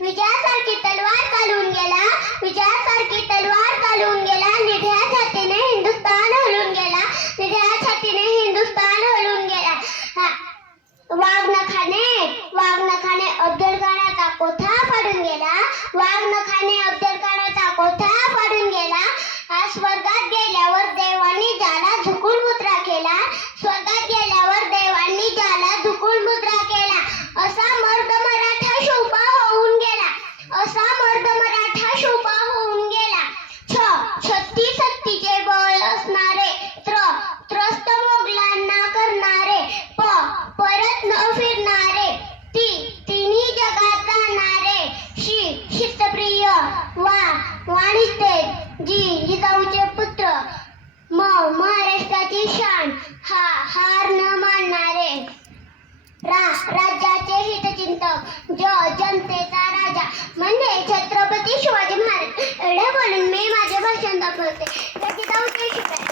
विजयासारखी तलवार चालून गेला, विजयासारखी तलवार चालून गेला, निढ्या छातीने हिंदुस्थान हलून गेला, निढ्या छातीने हिंदुस्थान हलून गेला. वाघनखाने अफजलखानाचा कोठा फाडून गेला, वाघनखाने अफजलखानाचा कोठा फाडून गेला. स्वर्गात गेल्यावर देवांनी ज्याला झुकून मुद्रा केला, स्वर्गात गेल्यावर देवांनी ज्याला झुकून मुद्रा केला. असा मर्द मराठा शोभा होऊन गेला, असा मर्द मराठा शोभा होऊन गेला. छत्तीस सत्तीचे बळ असणारे, त्रस्त मोगलांना करणारे, परत न फिरणारे, तिन्ही जगात जाणारे, शिस्तप्रिय वाणिज्य जिजाऊचे पुत्र, महाराष्ट्राची शान, हार न मानणारे, राज्याचे हितचिंतक, जनतेचा राजा म्हणजे छत्रपती शिवाजी महाराज. एवढे बोलून मी माझे भाषण दाखवते. जिजाऊचे शिवाय.